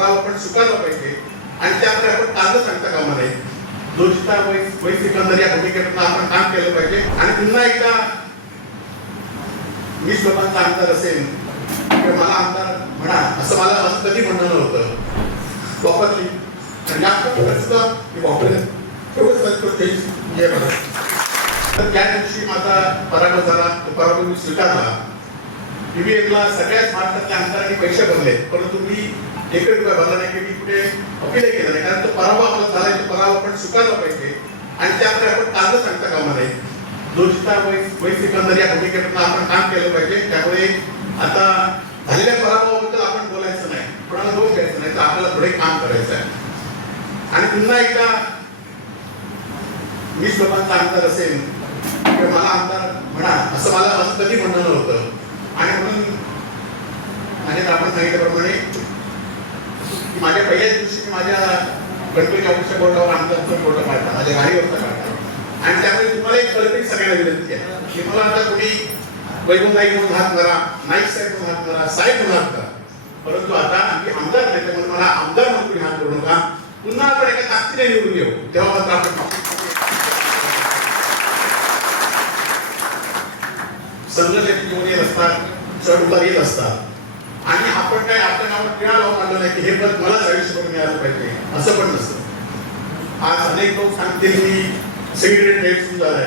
पराभव आपण सुकायला पाहिजे. आणि त्यामुळे आपण कागद सांगता कामा नये. दोषिता वै वै सिकंदर या भूमिकेतून आपण काम केलं पाहिजे. आणि पुन्हा एकदा वीस लोकांचा आमदार असेल किंवा मला आमदार म्हणा असं मला असं कधी म्हणणं नव्हतं. वापरली. आणि जास्त प्रकारे सुद्धा मी वापरेन तर त्या दिवशी माझा पराभव झाला. तो पराभव मी स्वीकारला. ईव्हीएमला सगळ्याच भारतातल्या आमदारांनी पैसे भरले. परंतु मी एक रुपया नाही की मी कुठे अपील केलं नाही? कारण तो पराभव आपला झालाय तो पराभव आपण स्वीकारला पाहिजे. आणि त्यामुळे आपण कागद सांगता कामा नये. दोषिता वैस एकंदर या भूमिकेतून आपण काम केलं पाहिजे. त्यामुळे आता झालेल्या पराभवाबद्दल आपण बोलायचं नाही. कोणाला दोष द्यायचं नाही तर आपल्याला पुढे काम करायचं आहे. आणि पुन्हा एकदा वीस लोकांचा आमदार असेल किंवा मला आमदार म्हणा असं मला असं कधी म्हणणं नव्हतं. आणि म्हणून आणि आपण सांगितल्याप्रमाणे की माझ्या पहिल्याच दिवशी मी माझ्या गणपती ऑफिसच्या बोर्डावर आमचा फोटो काढला माझ्या गाडीवरचा काढला आणि त्यामुळे तुम्हाला एक कल्पित सगळ्यांना विनंती आहे की मला आता कोणी वैभव नाईक म्हणून हात करा नाईक साहेब म्हणून हात करा साहेब म्हणून हात करा परंतु आता आम्ही आमदार नाही त्यामुळे मला आमदार म्हणून तुम्ही हात करू नका. पुन्हा आपण एका ताकदीने निवडून येऊ. तेव्हा मात्र आपण संघर्षाची जीवन येत असतात चढ उतार येत असतात. आणि आपण काय आपल्या नावात टिळा लावून आणलं नाही की हे पद मलाच आयुष्यभर मिळालं पाहिजे. असं पण नसतं. आज अनेक लोक सांगतील मी सिगरेट रेट सुद्धा आहे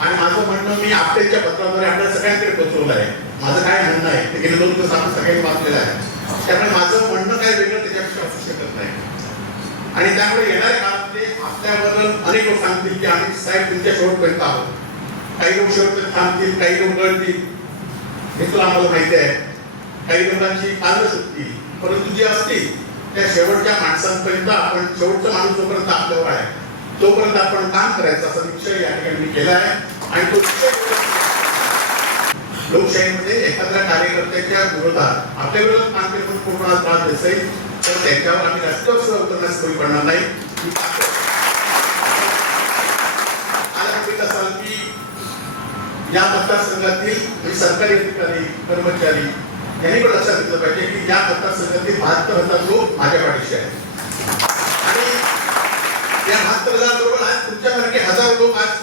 आणि माझं म्हणणं मी आपटेच्या पत्राद्वारे आपल्या सगळ्यांकडे पोचवलं आहे. माझं काय म्हणणं आहे? ते गेले दोन दिवस आपण सगळ्यांनी वाचलेलं आहे. त्यामुळे माझं म्हणणं काय वेगळं त्याच्यापेक्षा असू शकत नाही. आणि त्यामुळे येणाऱ्या काळातले आपल्याबद्दल अनेक लोक सांगतील की आम्ही साहेब तुमच्या शेवटपर्यंत आहोत. काही लोक शेवटपर्यंत थांबतील काही लोक गळतील. हे तुला आम्हाला माहिती आहे. काही लोकांची कांद सुटतील परंतु जी असतील त्या शेवटच्या माणसांपर्यंत आपण शेवटचा माणूस जोपर्यंत आपल्यावर आहे तोपर्यंत आपण काम करायचं असा निश्चय या ठिकाणी मी केला आहे. आणि तो लोकशाही लोकशाहीमध्ये एखाद्या कार्यकर्त्याच्या विरोधात आपल्या विरोधात काम केलं म्हणून कोणाला त्रास दिसेल तर त्यांच्यावर आम्ही रस्त्यावर सुद्धा उतरण्यास कमी पडणार नाही. की या मतदारसंघातील म्हणजे सरकारी अधिकारी कर्मचारी यांनी पण लक्षात घेतलं पाहिजे की या मतदारसंघातील बहात्तर हजार लोक माझ्या पाठीशी आहेत. आणि या बहात्तर हजार बरोबर आज तुमच्यासारखे हजार लोक आज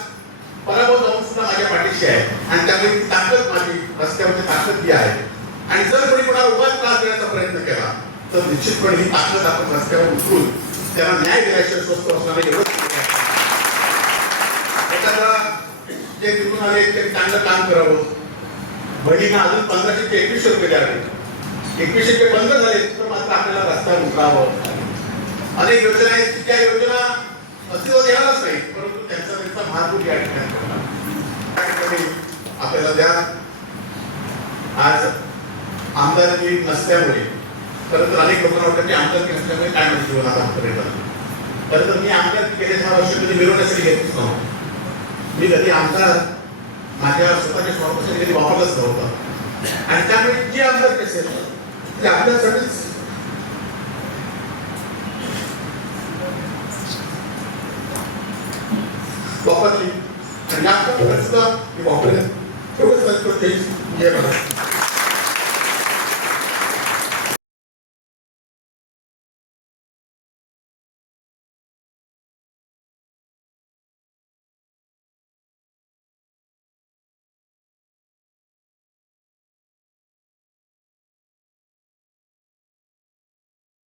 पराभव जाऊन सुद्धा माझ्या पाठीशी आहेत. आणि त्यामुळे ती ताकद माझी रस्त्यावरची ताकद ही आहे. आणि जर कोणी कोणाला उगाच त्रास देण्याचा प्रयत्न केला तर निश्चितपणे ही ताकद आपण रस्त्यावर उतरून त्याला न्याय दिल्याशिवाय स्वस्त असणार एवढंच एखादा जे तिथून आले ते चांगलं काम करावं. बहिणीनं अजून पंधराशे ते एकवीसशे रुपये द्यावे. एकवीसशे रुपये बंद झाले तर मात्र आपल्याला रस्त्यावर उतरावं. अनेक योजना आहेत की त्या योजना अस्तित्वात येणारच नाही परंतु त्यांचा त्यांचा महादूर या ठिकाणी करणार. ठिकाणी आपल्याला द्या. आज आमदारकी नसल्यामुळे खरं तर अनेक लोकांना वाटतं की आमदारकी नसल्यामुळे काय म्हणजे जीवनात आमदार खरं तर मी आमदारकी गेले दहा वर्ष कधी मिरवण्यासाठी घेतच नव्हतो मी कधी आमदार माझ्या स्वतःच्या स्वरूपासाठी कधी वापरलाच नव्हता. आणि त्यामुळे जे आमदार केसेस ते आपल्यासाठीच वापरली. आणि लागतं खर्च वापरलं एवढंच म्हणजे मला